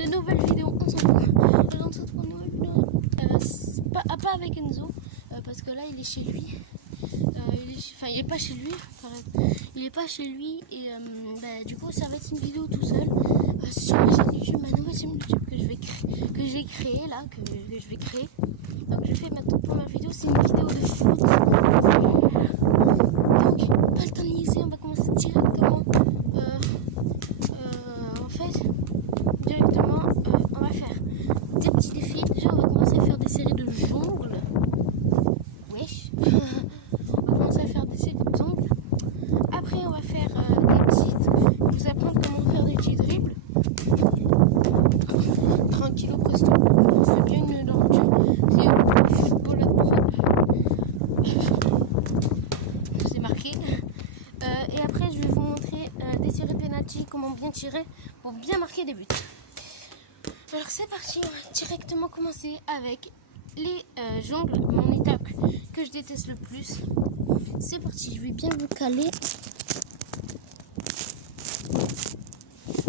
une nouvelle vidéo, on s'en fout. On se retrouve pour une nouvelle vidéo. Pas avec Enzo, parce que là il est chez lui. Il est pas chez lui, il est pas chez lui et du coup ça va être une vidéo tout seul sur ma chaîne YouTube, ma nouvelle chaîne YouTube que j'ai créée là, que je vais créer. Donc je fais ma toute première vidéo, c'est une vidéo de foot. Donc pas le temps de niaiser, on va commencer directement. En fait, directement, on va faire des petits défis. Déjà on va commencer à faire des séries de jongles. Wesh. On va commencer à faire des séries de jongles. Après on va faire vous apprendre comment faire des petits dribbles. Tranquillo presto. C'est bien une dans le jeu. C'est football pro. C'est marqué. Et après je vais vous montrer des tirs de penalty, comment bien tirer pour bien marquer des buts. Alors c'est parti, on va directement commencer avec les jongles, mon étape que je déteste le plus. C'est parti, je vais bien vous caler.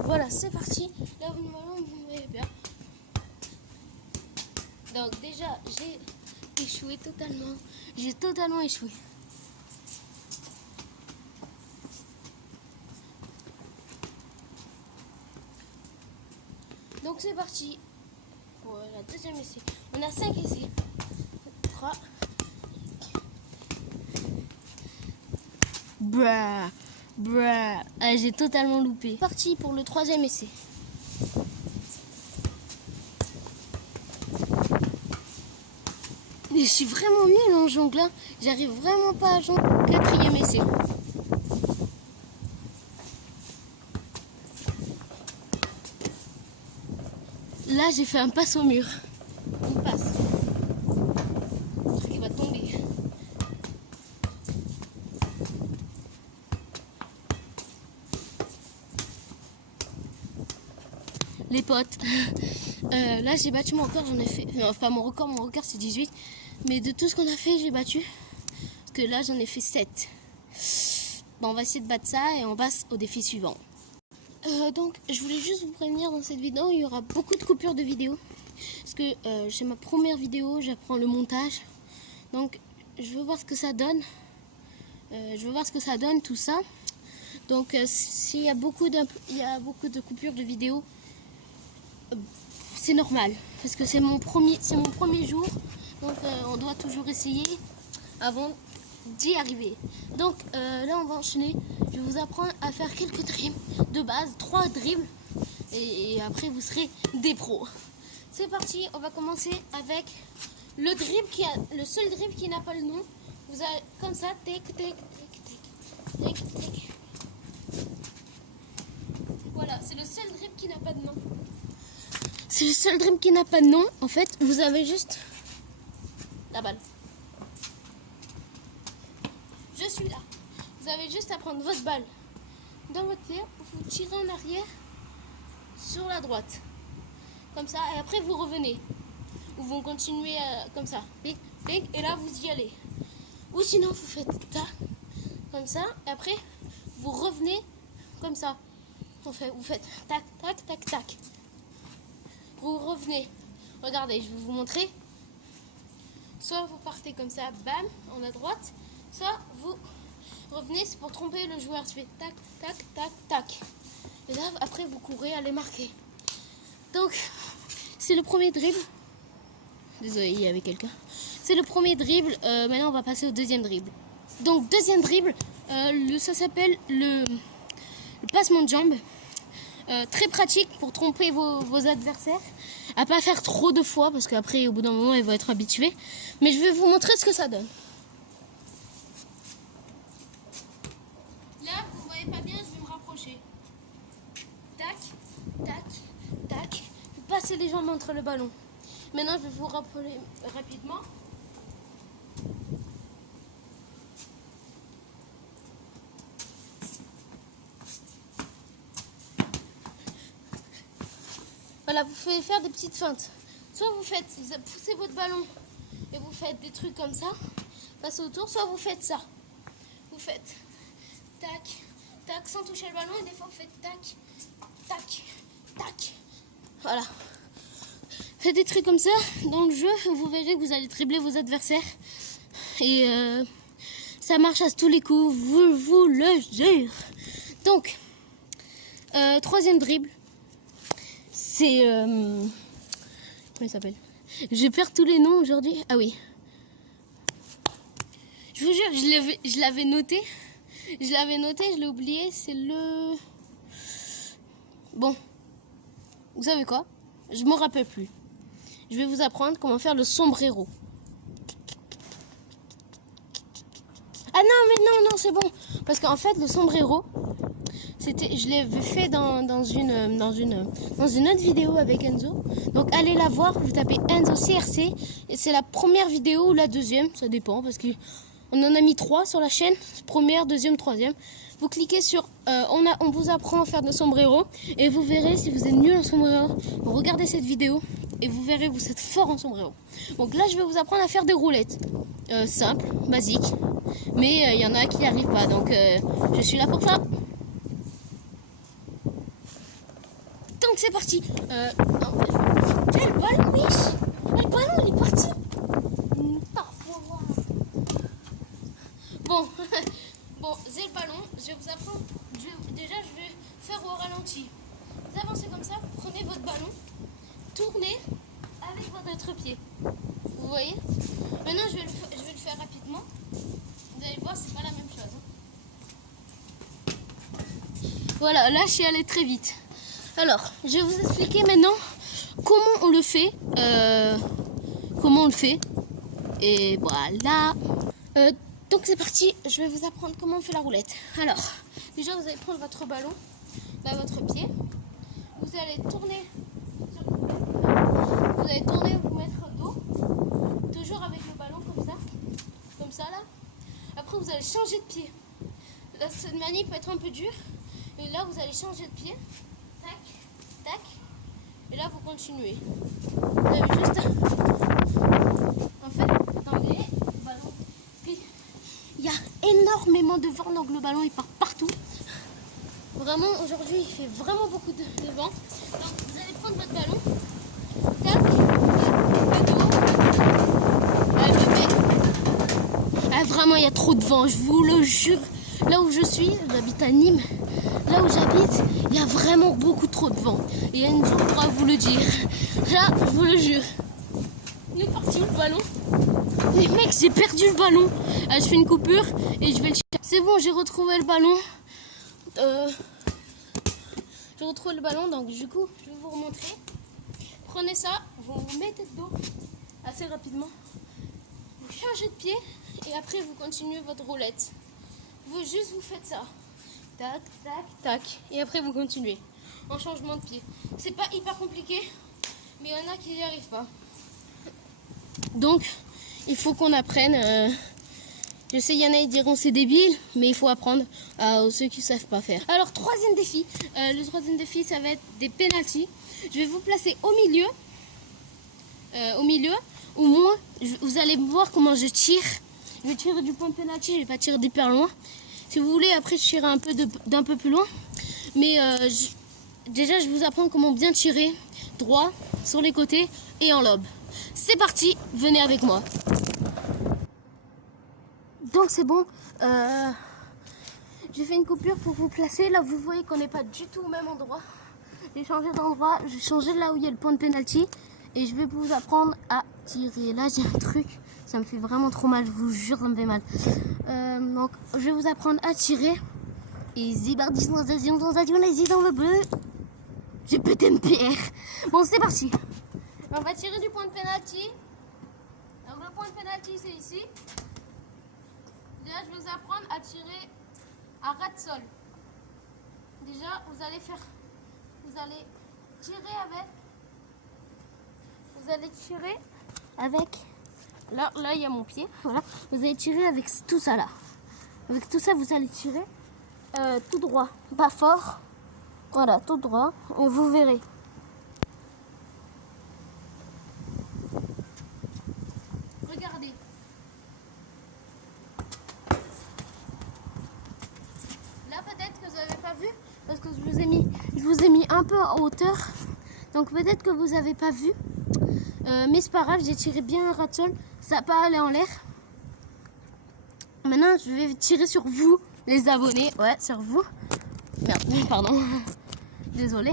Voilà, c'est parti. Là, vous me voyez bien. Donc déjà, j'ai échoué totalement. J'ai totalement échoué. Donc c'est parti pour la deuxième essai. On a 5 essais. 3. J'ai totalement loupé. Parti pour le troisième essai. Mais je suis vraiment nulle en jongle. J'arrive vraiment pas à jongler. Quatrième essai. Là, j'ai fait un passe au mur. On passe. Le truc va tomber. Les potes. Là, j'ai battu mon record. J'en ai fait. Non, pas mon record c'est 18. Mais de tout ce qu'on a fait, j'ai battu. Parce que là, j'en ai fait 7. Bon, on va essayer de battre ça et on passe au défi suivant. Donc je voulais juste vous prévenir, dans cette vidéo il y aura beaucoup de coupures de vidéos parce que c'est ma première vidéo, j'apprends le montage, donc je veux voir ce que ça donne, tout ça. Donc s'il y a beaucoup de coupures de vidéos, c'est normal parce que c'est mon premier jour, donc on doit toujours essayer avant d'y arriver. Donc là on va enchaîner. Je vais vous apprendre à faire quelques dribbles de base, 3 dribbles et après vous serez des pros. C'est parti, on va commencer avec le seul dribble qui n'a pas le nom. Vous allez comme ça, tic tic tic tic tic tic. Voilà, c'est le seul dribble qui n'a pas de nom. C'est le seul dribble qui n'a pas de nom. En fait, vous avez juste la balle. Je suis là. Vous avez juste à prendre votre balle dans votre pied, vous tirez en arrière sur la droite. Comme ça, et après vous revenez. Ou vous continuez comme ça. Pic, pic, et là vous y allez. Ou sinon vous faites ça, comme ça, et après vous revenez comme ça. Vous faites tac, tac, tac, tac. Vous revenez. Regardez, je vais vous montrer. Soit vous partez comme ça, bam, en à droite. Soit vous revenez, c'est pour tromper le joueur. Tu fais tac, tac, tac, tac. Et là, après, vous courez à les marquer. Donc, c'est le premier dribble. Désolé, il y avait quelqu'un. C'est le premier dribble. Maintenant, on va passer au deuxième dribble. Donc, deuxième dribble, ça s'appelle le placement de jambes. Très pratique pour tromper vos adversaires. À pas faire trop de fois, parce qu'après, au bout d'un moment, ils vont être habitués. Mais je vais vous montrer ce que ça donne. Là, vous voyez pas bien, je vais me rapprocher. Tac, tac, tac. Vous passez les jambes entre le ballon. Maintenant, je vais vous rappeler rapidement. Voilà, vous pouvez faire des petites feintes. Soit vous poussez votre ballon et vous faites des trucs comme ça, passez autour, soit vous faites ça. Vous faites tac, tac, sans toucher le ballon, et des fois vous faites tac, tac, tac. Voilà. C'est des trucs comme ça dans le jeu. Vous verrez que vous allez dribbler vos adversaires. Et ça marche à tous les coups, vous le jure. Donc, troisième dribble. C'est... comment il s'appelle? Je perds tous les noms aujourd'hui. Ah oui. Je vous jure, je l'avais noté. Je l'ai oublié. C'est le... Bon. Vous savez quoi? Je me rappelle plus. Je vais vous apprendre comment faire le sombrero. Ah non, mais non, c'est bon. Parce qu'en fait, le sombrero, je l'ai fait dans une autre vidéo avec Enzo. Donc allez la voir, vous tapez Enzo CRC. Et c'est la première vidéo ou la deuxième, ça dépend. Parce qu'on en a mis 3 sur la chaîne. Première, deuxième, troisième. Vous cliquez sur on vous apprend à faire de sombrero. Et vous verrez si vous êtes nul en sombrero. Vous regardez cette vidéo et vous verrez vous êtes fort en sombrero. Donc là, je vais vous apprendre à faire des roulettes. Simples, basiques. Mais il y en a qui n'y arrivent pas. Donc je suis là pour ça. Donc c'est parti. Quel ballon, wesh! Le ballon, il est parti. Bon, bon, c'est le ballon. Je vais vous apprendre. Déjà, je vais faire au ralenti. Vous avancez comme ça, prenez votre ballon, tournez avec votre pied. Vous voyez? Maintenant, je vais le faire rapidement. Vous allez voir, c'est pas la même chose. Voilà, là, je suis allée très vite. Alors, je vais vous expliquer maintenant comment on le fait. Et voilà. Donc c'est parti, je vais vous apprendre comment on fait la roulette. Alors, déjà vous allez prendre votre ballon dans votre pied. Vous allez tourner sur le pied. Vous allez tourner, vous mettre dos. Toujours avec le ballon comme ça là. Après vous allez changer de pied. Là, cette manip peut être un peu dure. Et là vous allez changer de pied. Tac, tac. Et là vous continuez. Vous avez juste... En fait, attendez, le ballon. Il y a énormément de vent, donc le ballon il part partout. Vraiment, aujourd'hui il fait vraiment beaucoup de vent. Donc vous allez prendre votre ballon, tac, le dos. Ah, vraiment, il y a trop de vent, je vous le jure. Là où je suis, j'habite à Nîmes. Là où j'habite, il y a vraiment beaucoup trop de vent. Et Enzo pourra vous le dire. Là, je vous le jure. Il est parti le ballon. Les mecs, j'ai perdu le ballon. Je fais une coupure et je vais le chercher. C'est bon, j'ai retrouvé le ballon. J'ai retrouvé le ballon, donc du coup, je vais vous remontrer. Prenez ça, vous vous mettez de dos assez rapidement. Vous changez de pied et après vous continuez votre roulette. Vous faites ça. Tac, tac, tac. Et après vous continuez en changement de pied. C'est pas hyper compliqué, mais il y en a qui n'y arrivent pas. Donc, il faut qu'on apprenne. Je sais, il y en a qui diront c'est débile, mais il faut apprendre à ceux qui ne savent pas faire. Alors, troisième défi. Le troisième défi, ça va être des pénaltys. Je vais vous placer au milieu. Au moins, vous allez voir comment je tire. Je vais tirer du point de pénalty, je ne vais pas tirer d'hyper loin. Si vous voulez, après, je tirerai un peu d'un peu plus loin. Mais déjà, je vous apprends comment bien tirer droit, sur les côtés et en lobe. C'est parti, venez avec moi. Donc c'est bon, j'ai fait une coupure pour vous placer. Là vous voyez qu'on n'est pas du tout au même endroit. J'ai changé d'endroit, j'ai changé là où il y a le point de pénalty. Et je vais vous apprendre à tirer. Là j'ai un truc, ça me fait vraiment trop mal, je vous jure, ça me fait mal. Donc je vais vous apprendre à tirer. Easy Bardi sensation dans le bleu. J'ai pété une pierre. Bon c'est parti. On va tirer du point de pénalty. Donc le point de pénalty c'est ici. Déjà je vais vous apprendre à tirer à ras de sol. Déjà vous allez tirer avec là il y a mon pied, voilà. Vous allez tirer avec tout ça là. Avec tout ça vous allez tirer tout droit, pas fort. Voilà, tout droit, et vous verrez. Regardez. Là peut-être que vous n'avez pas vu, parce que je vous ai mis un peu en hauteur. Donc peut-être que vous n'avez pas vu. Mais c'est pas grave, j'ai tiré bien un ras de sol. Ça n'a pas allé en l'air. Maintenant, je vais tirer sur vous, les abonnés. Ouais, sur vous. Merde, pardon. Désolé.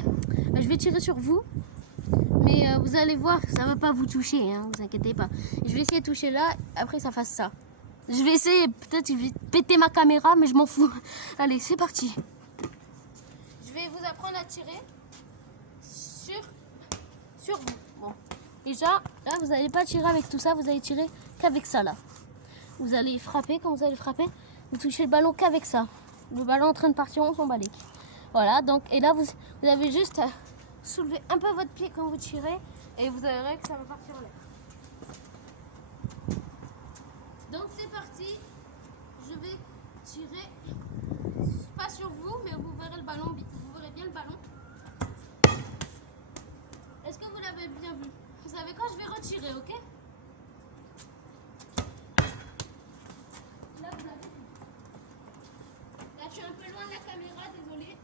Je vais tirer sur vous. Mais vous allez voir, ça va pas vous toucher, hein, vous inquiétez pas. Je vais essayer de toucher là, après ça fasse ça. Je vais essayer, peut-être je vais péter ma caméra, mais je m'en fous. Allez, c'est parti. Je vais vous apprendre à tirer sur vous. Bon. Déjà, là, vous n'allez pas tirer avec tout ça, vous allez tirer qu'avec ça, là. Vous allez frapper, quand vous allez frapper, vous touchez le ballon qu'avec ça. Le ballon en train de partir, on s'en bat les couilles. Voilà, donc, et là, vous avez juste à soulever un peu votre pied quand vous tirez, et vous verrez que ça va partir en l'air. Donc, c'est parti. Je vais tirer, pas sur vous, mais vous verrez le ballon, vous verrez bien le ballon. Est-ce que vous l'avez bien vu? Vous savez quoi, je vais retirer, ok? Là, vous l'avez vu. Là, je suis un peu loin de la caméra, désolé.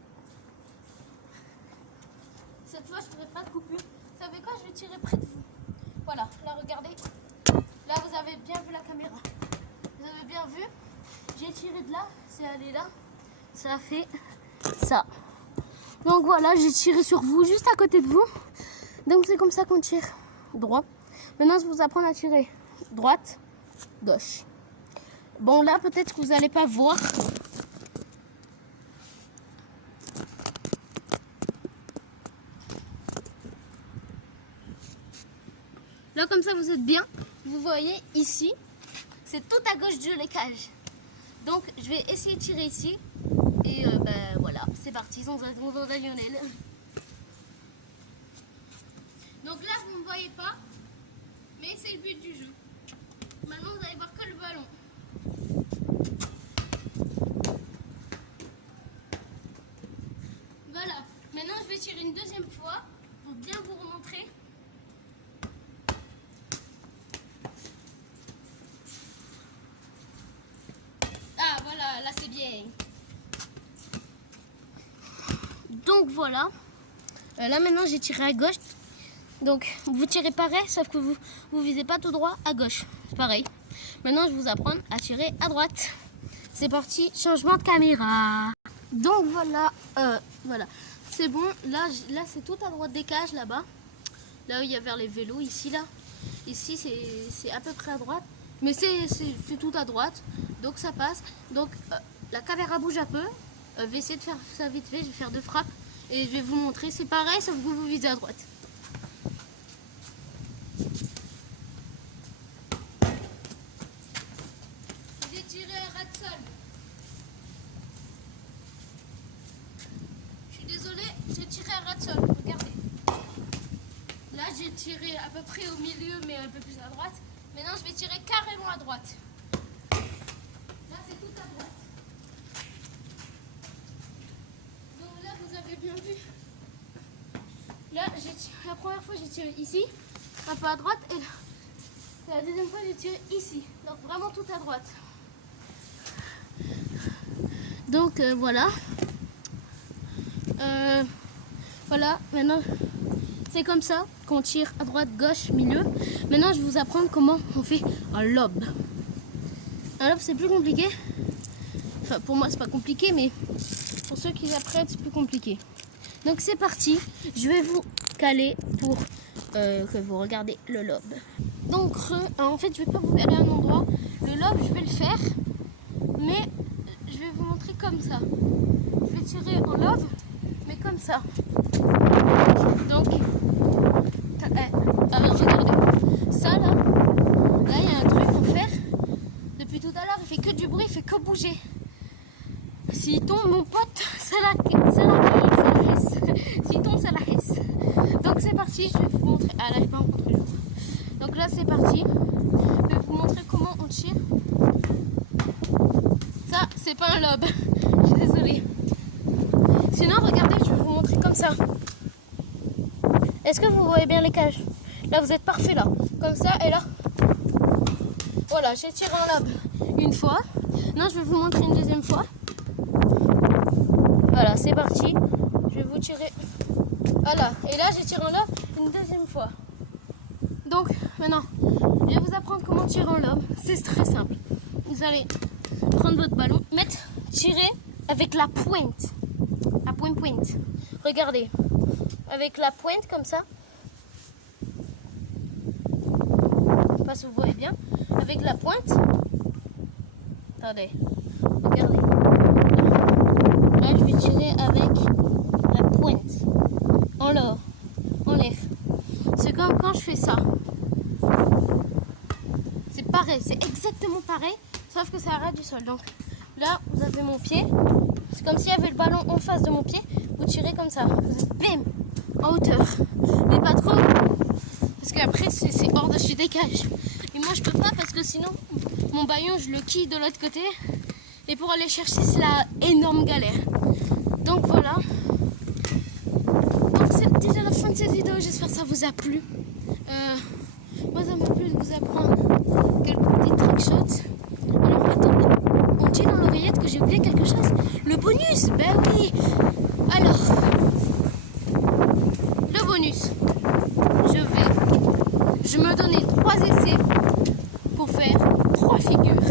Cette fois, je ne ferai pas de coupure. Vous savez quoi, je vais tirer près de vous. Voilà, là, regardez. Là, vous avez bien vu la caméra. Vous avez bien vu. J'ai tiré de là, c'est allé là. Ça a fait ça. Donc voilà, j'ai tiré sur vous, juste à côté de vous. Donc c'est comme ça qu'on tire. Droit. Maintenant, je vais vous apprendre à tirer droite, gauche. Bon, là, peut-être que vous n'allez pas voir. Là, comme ça, vous êtes bien. Vous voyez ici, c'est tout à gauche de l'écage. Donc, je vais essayer de tirer ici. Et ben voilà, c'est parti, sans attendre à Lionel. Donc là, vous ne me voyez pas, mais c'est le but du jeu. Maintenant, vous allez voir que le ballon. Voilà, maintenant je vais tirer une deuxième fois pour bien vous remontrer. Ah voilà, là c'est bien. Donc voilà, là maintenant j'ai tiré à gauche. Donc vous tirez pareil, sauf que vous visez pas tout droit à gauche. C'est pareil. Maintenant je vais vous apprendre à tirer à droite. C'est parti, changement de caméra. Donc voilà, voilà. C'est bon, là c'est tout à droite des cages là-bas. Là où il y a vers les vélos, ici là. Ici c'est à peu près à droite. Mais c'est tout à droite. Donc ça passe. Donc la caméra bouge un peu. Je vais essayer de faire ça vite fait. Je vais faire deux frappes. Et je vais vous montrer. C'est pareil, sauf que vous visez à droite. J'ai tiré un ras de sol. Je suis désolée, j'ai tiré un ras de sol. Regardez. Là, j'ai tiré à peu près au milieu, mais un peu plus à droite. Maintenant, je vais tirer carrément à droite. Là, c'est tout à droite. Donc là, vous avez bien vu. Là, la première fois, j'ai tiré ici, un peu à droite. Et là, la deuxième fois, j'ai tiré ici. Donc vraiment tout à droite. Donc voilà. Voilà, maintenant, c'est comme ça qu'on tire à droite, gauche, milieu. Maintenant, je vais vous apprendre comment on fait un lob. Un lob, c'est plus compliqué. Enfin, pour moi, c'est pas compliqué, mais pour ceux qui apprennent, c'est plus compliqué. Donc, c'est parti. Je vais vous caler pour que vous regardez le lob. Donc, en fait, je vais pas vous caler un endroit. Le lob, je vais le faire, mais je vais vous montrer comme ça. Je vais tirer en lob, mais comme ça. Donc, alors regardez, ça là, il y a un truc à faire. Depuis tout à l'heure, il fait que du bruit, il fait que bouger. S'il tombe, mon pote, c'est la hesse. S'il tombe, c'est la hesse. Donc c'est parti, je vais vous montrer. Ah là, je vais pas rencontrer le jour. Donc là, c'est parti. Je vais vous montrer comment on tire. Ça, c'est pas un lob. Je suis désolée. Sinon, regardez, je vais vous montrer comme ça. Est-ce que vous voyez bien les cages? Là, vous êtes parfait là. Comme ça, et là. Voilà, j'ai tiré un lob une fois. Non, je vais vous montrer une deuxième fois. Voilà, c'est parti. Je vais vous tirer. Voilà, et là, j'ai tiré un lob une deuxième fois. Donc maintenant, je vais vous apprendre comment tirer en lobe. C'est très simple. Vous allez prendre votre ballon, tirer avec la pointe. La pointe. Regardez. Avec la pointe comme ça. Je sais pas si vous voyez bien. Avec la pointe. Attendez. Regardez. Là, je vais tirer avec la pointe. En l'air. C'est comme quand je fais ça. C'est pareil, c'est exactement pareil, sauf que ça arrête du sol. Donc là, vous avez mon pied. C'est comme s'il y avait le ballon en face de mon pied. Vous tirez comme ça. Bim, en hauteur. Mais pas trop, parce qu'après, c'est hors-dessus des cages. Et moi, je peux pas parce que sinon, mon ballon, je le quille de l'autre côté. Et pour aller chercher, c'est la énorme galère. Donc voilà. Donc c'est déjà la fin de cette vidéo. J'espère que ça vous a plu. Moi, ça m'a plu de vous apprendre quelques petits trickshots. Alors attendez, on dit dans l'oreillette que j'ai oublié quelque chose. Le bonus, ben oui. Alors, le bonus, je me donnais 3 essais pour faire 3 figures.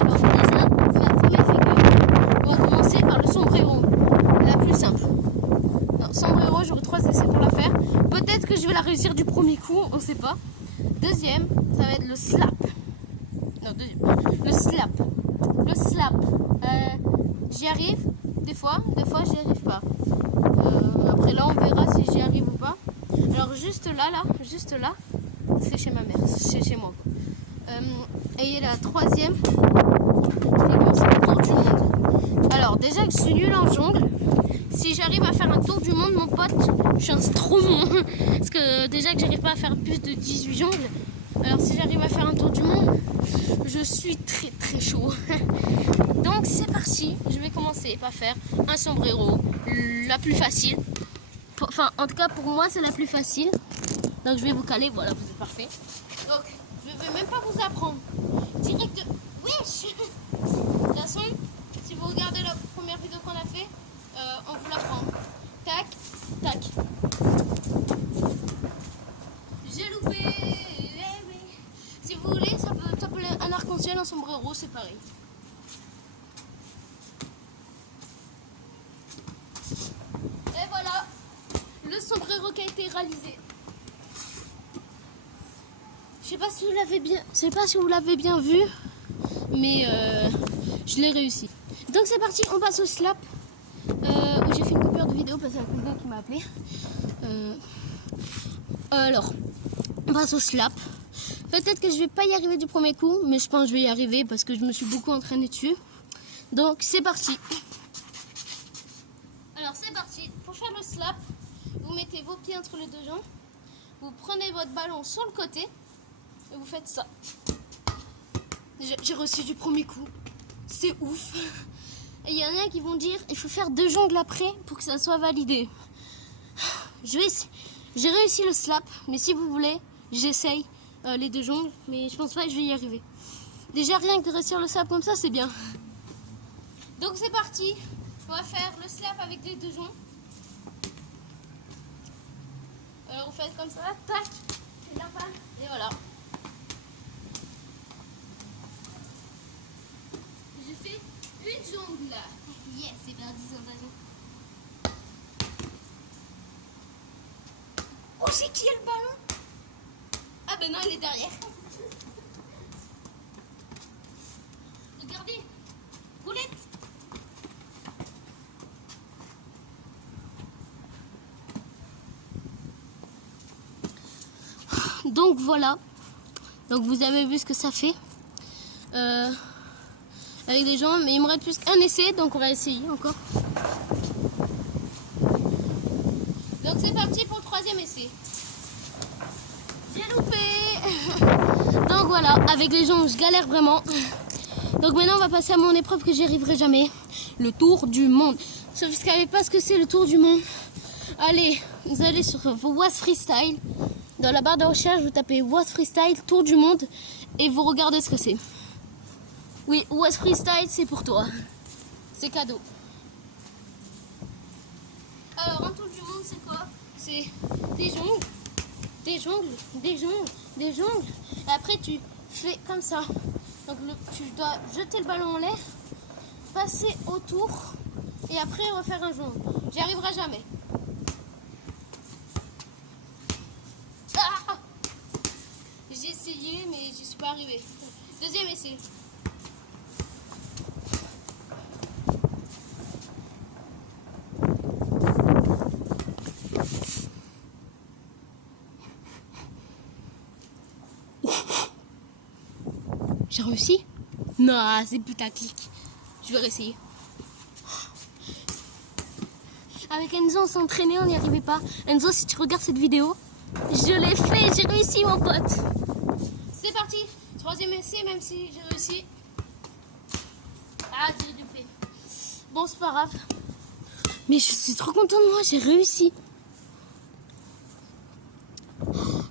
Alors déjà, ma première figure, on va commencer par le sombrero, la plus simple. Non, sombrero, j'aurai 3 essais pour la faire. Peut-être que je vais la réussir du premier coup, on sait pas. Deuxième, ça va être le slap. Non, le slap. Le slap. J'y arrive des fois j'y arrive pas. Après là, on verra si j'y arrive ou pas. Alors juste là, c'est chez ma mère, c'est chez moi. Et la troisième figure, c'est le tour du monde. Alors déjà que je suis nulle en jongle, si j'arrive à faire un tour du monde, mon pote, je suis un stroumon. Parce que déjà que j'arrive pas à faire plus de 18 jongles, alors si j'arrive à faire un tour du monde, je suis très très chaud. Donc c'est parti, je vais commencer par faire un sombrero, la plus facile. Enfin, en tout cas pour moi c'est la plus facile. Donc je vais vous caler, voilà, vous êtes parfait. Donc je ne vais même pas vous apprendre. Direct. Wesh. De toute façon, si vous regardez la première vidéo qu'on a fait, on vous l'apprend. Tac, tac. J'ai loupé. Si vous voulez, ça peut s'appeler un arc-en-ciel, un sombrero, c'est pareil. Et voilà, le sombrero qui a été réalisé. Je sais pas si vous l'avez bien vu, mais je l'ai réussi. Donc c'est parti, on passe au slap. Où j'ai fait une coupure de vidéo parce qu'il y a quelqu'un qui m'a appelé. Alors, on passe au slap. Peut-être que je vais pas y arriver du premier coup, mais je pense que je vais y arriver parce que je me suis beaucoup entraîné dessus. Donc c'est parti. Alors c'est parti. Pour faire le slap, vous mettez vos pieds entre les deux jambes. Vous prenez votre ballon sur le côté et vous faites ça. J'ai reçu du premier coup. C'est ouf. Et il y en a qui vont dire il faut faire 2 jongles après pour que ça soit validé. J'ai réussi le slap, mais si vous voulez, j'essaye les 2 jongles, mais je pense pas que je vais y arriver. Déjà rien que de réussir le slap comme ça, c'est bien. Donc c'est parti. On va faire le slap avec les 2 jongles. Alors vous faites comme ça, tac, et voilà. J'ai fait une jongle là. Yes, c'est bien 10 occasions. Oh, c'est qui est le ballon? Ah ben non, il est derrière. Regardez, roulette. Donc voilà. Donc vous avez vu ce que ça fait. Avec des jambes, mais il me reste plus qu'un essai, donc on va essayer encore. Donc c'est parti pour le 3e essai. J'ai loupé. Donc voilà, avec les jambes, je galère vraiment. Donc maintenant, on va passer à mon épreuve que j'y arriverai jamais. Le tour du monde. Sauf que vous savez pas ce que c'est le tour du monde. Allez, vous allez sur Was Freestyle. Dans la barre de recherche, vous tapez Was Freestyle, tour du monde, et vous regardez ce que c'est. Oui, Was Freestyle, c'est pour toi. C'est cadeau. Alors, un tour du monde, c'est quoi? C'est des jongles. des jongles, des jongles, des jongles. Et après, tu fais comme ça. Donc, tu dois jeter le ballon en l'air, passer autour et après refaire un jongle. J'y arriverai jamais. Ah, j'ai essayé, mais j'y suis pas arrivée. Deuxième essai. J'ai réussi? Non, c'est putaclic. Je vais réessayer. Avec Enzo, on s'entraînait, on n'y arrivait pas. Enzo, si tu regardes cette vidéo, je l'ai fait, j'ai réussi, mon pote. C'est parti. Troisième essai, même si j'ai réussi. Ah, j'ai dupé. Bon, c'est pas grave. Mais je suis trop content de moi, j'ai réussi.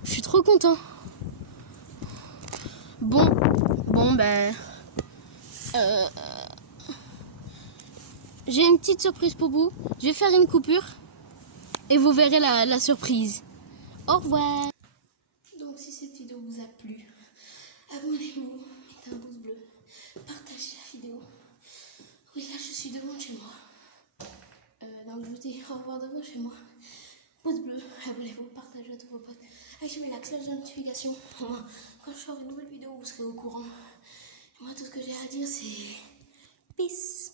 Je suis trop content. Bon, ben... j'ai une petite surprise pour vous. Je vais faire une coupure et vous verrez la surprise. Au revoir. Donc si cette vidéo vous a plu, abonnez-vous, mettez un pouce bleu, partagez la vidéo. Oui, là je suis devant chez moi. Donc je vous dis au revoir devant chez moi. Pouce bleu, abonnez-vous, partagez à tous vos potes. Activez la cloche de notification. Moi, quand je sors une nouvelle vidéo, vous serez au courant. Et moi, tout ce que j'ai à dire, c'est peace.